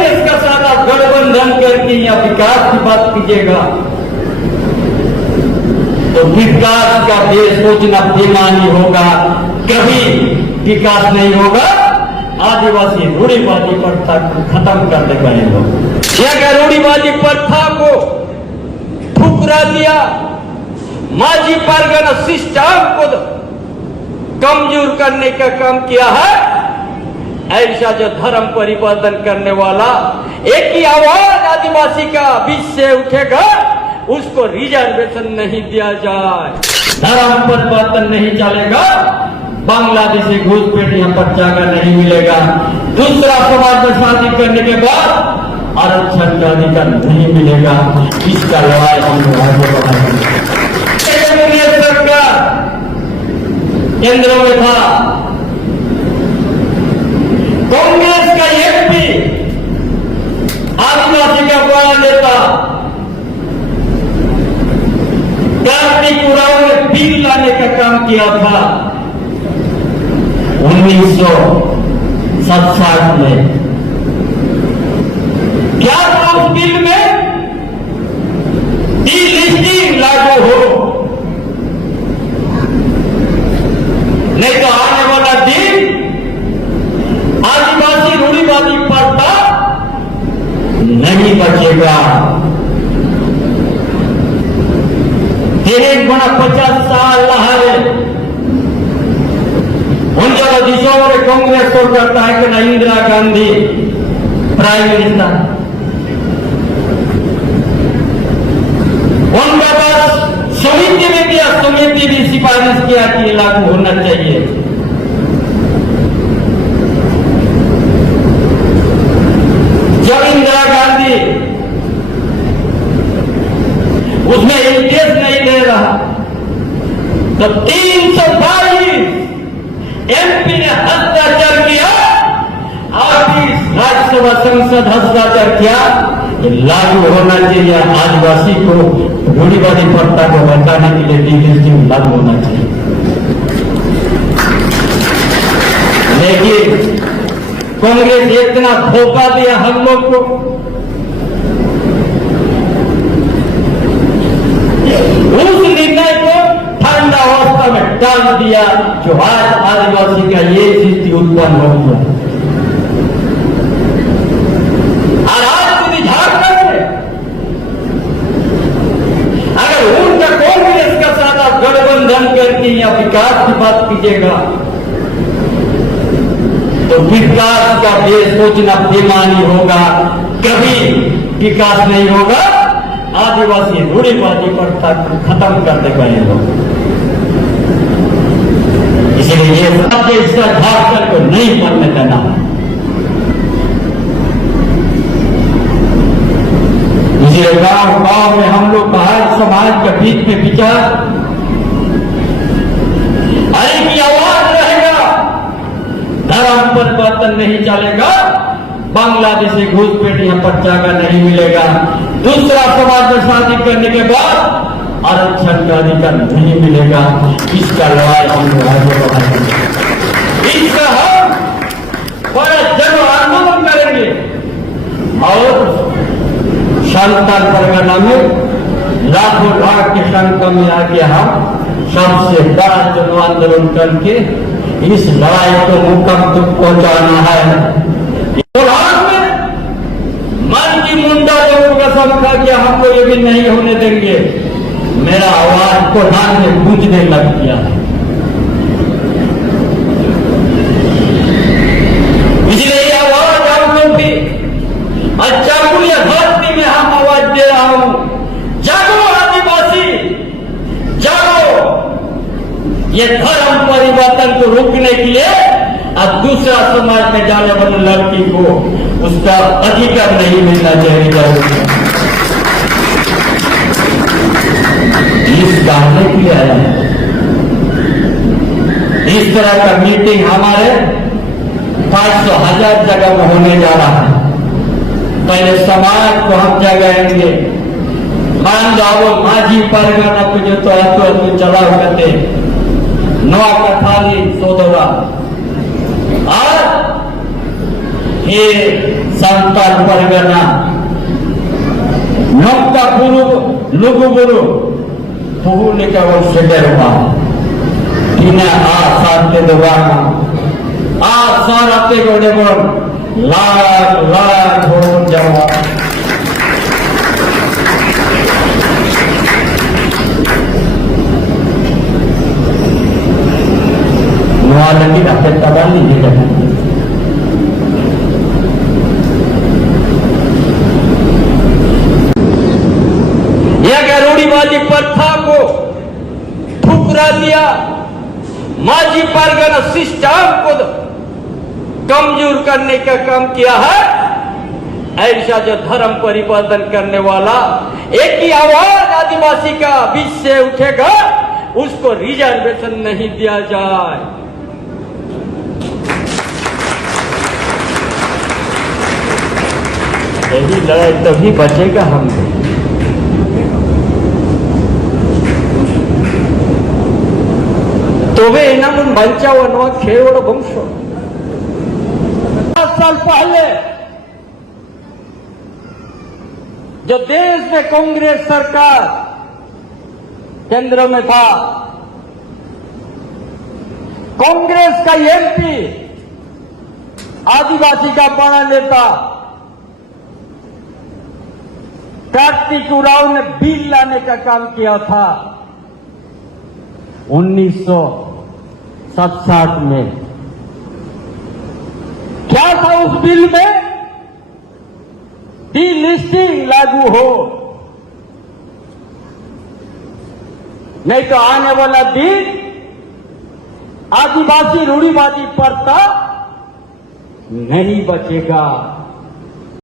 कांग्रेस का साथ आप गठबंधन करके या विकास की बात कीजिएगा तो विकास का देश सोचना बेमानी होगा, कभी विकास नहीं होगा। आदिवासी रूढ़िवादी प्रथा को खत्म कर देगा ये लोग। क्या रूढ़िवादी प्रथा को ठुकरा दिया, माझी परगना सिस्टम को कमजोर करने का काम किया है। ऐसा जो धर्म परिवर्तन करने वाला एक ही आवाज आदिवासी का बीच से उठेगा, उसको रिजर्वेशन नहीं दिया जाए, धर्म परिवर्तन नहीं चलेगा, बांग्लादेशी घुसपैठ यहाँ पर जगह नहीं मिलेगा, दूसरा समाज में शादी करने के बाद आरक्षण का अधिकार नहीं मिलेगा। इसका लड़ाई हम सरकार केंद्र में था, कांग्रेस का एमपी आदिवासी का बड़ा नेता कार्तिक उरांव ने बिल लाने का काम किया था 1967 में। क्या था उस बिल में? डीलिस्टिंग लागू हो, नहीं तो आने वाला दिन आदिवासी रूढ़िवादी प्रथा नहीं बचेगा। 50 साल है उन जगह दिशा में कांग्रेस को करता है कि ना इंदिरा गांधी प्राइम मिनिस्टर, उनके पास समिति में दिया, समिति भी सिफारिश किया कि लागू होना चाहिए। जब इंदिरा गांधी उसमें इंटरेस्ट नहीं ले रहा तो 322 एमपी ने हस्ताक्षर किया, राज्यसभा संसद हस्ताक्षर किया, लागू होना चाहिए, आदिवासी को रूढ़िवादी प्रथा को हटाने के लिए डीलिस्टिंग लागू होना चाहिए। लेकिन कांग्रेस इतना धोखा दिया हम लोग को, उस निर्णय को ठंडा अवस्था में डाल दिया, जो आज आदिवासी का ये स्थिति उत्पन्न हो गया। और आज यदि झारखंड में अगर उनका कांग्रेस का साथ आप गठबंधन करके या विकास की बात कीजिएगा तो विकास का देश सोचना बेमानी होगा, कभी विकास नहीं होगा। आदिवासी रूढ़िवादी प्रथा को खत्म कर देगा ये लोग। इसलिए ये इसका झारखंड को नहीं बनने देना। इसलिए गांव गांव में हम लोग बाहर समाज के बीच में विचार अरे की आवाज रहेगा, धर्म परिवर्तन नहीं चलेगा, बांग्लादेशी घुसपैठ यहाँ पर जगह नहीं मिलेगा, दूसरा समाज में शादी करने के बाद आरक्षण का अधिकार नहीं मिलेगा। इसका लड़ाई हम आगे बढ़ाएंगे, इसका हम बड़ा जन आंदोलन करेंगे। और संतान परगना में लाखों लाख की संख्या में आके हम सबसे बड़ा जन आंदोलन करके इस लड़ाई को मुकाम तक पहुंचाना है। मन की मुंडा लोगों का समझा कि हमको ये भी नहीं होने देंगे। मेरा आवाज को हाथ में गूंजने लग गया। इसलिए ये आवाज हम लोग भी अच्छा पूरी धरती में हम आवाज दे रहा हूं, जागो आदिवासी जागो। ये धर्म परिवर्तन को रोकने के लिए अब दूसरा समाज में जाने वाली लड़की को उसका अधिकार नहीं मिलना चाहिए। इस कहने के लिए आया है। इस तरह का मीटिंग हमारे 500,000 जगह में होने जा रहा है। पहले समाज को हम जगाएंगे, मान जाओ माझी परगना को जो तो चला करते नवा कथाली सोदोरा और ये Santal Pargana Nokta Guru Lugu Guru Puhulika was Sederma Tina Sante the Vana Sarate Godemon La Hon Java Noa lagi dapat tabali dia. रूढ़ीवादी प्रथा को ठुकरा दिया, माझी परगना सिस्टम को कमजोर करने का काम किया है। ऐसा जो धर्म परिवर्तन करने वाला एक ही आवाज आदिवासी का बीच से उठेगा, उसको रिजर्वेशन नहीं दिया जाए। यही लड़ाई तभी बचेगा हम। तोबे इनाम बचावनवा खेवड़ वंश 10 साल पहले जो देश में कांग्रेस सरकार केंद्र में था, कांग्रेस का एमपी आदिवासी का बड़ा नेता कार्तिक उरांव ने बिल लाने का काम किया था 1967 में। क्या था उस बिल में? डीलिस्टिंग लागू हो, नहीं तो आने वाला दिन आदिवासी रूढ़ीवादी प्रथा नहीं बचेगा।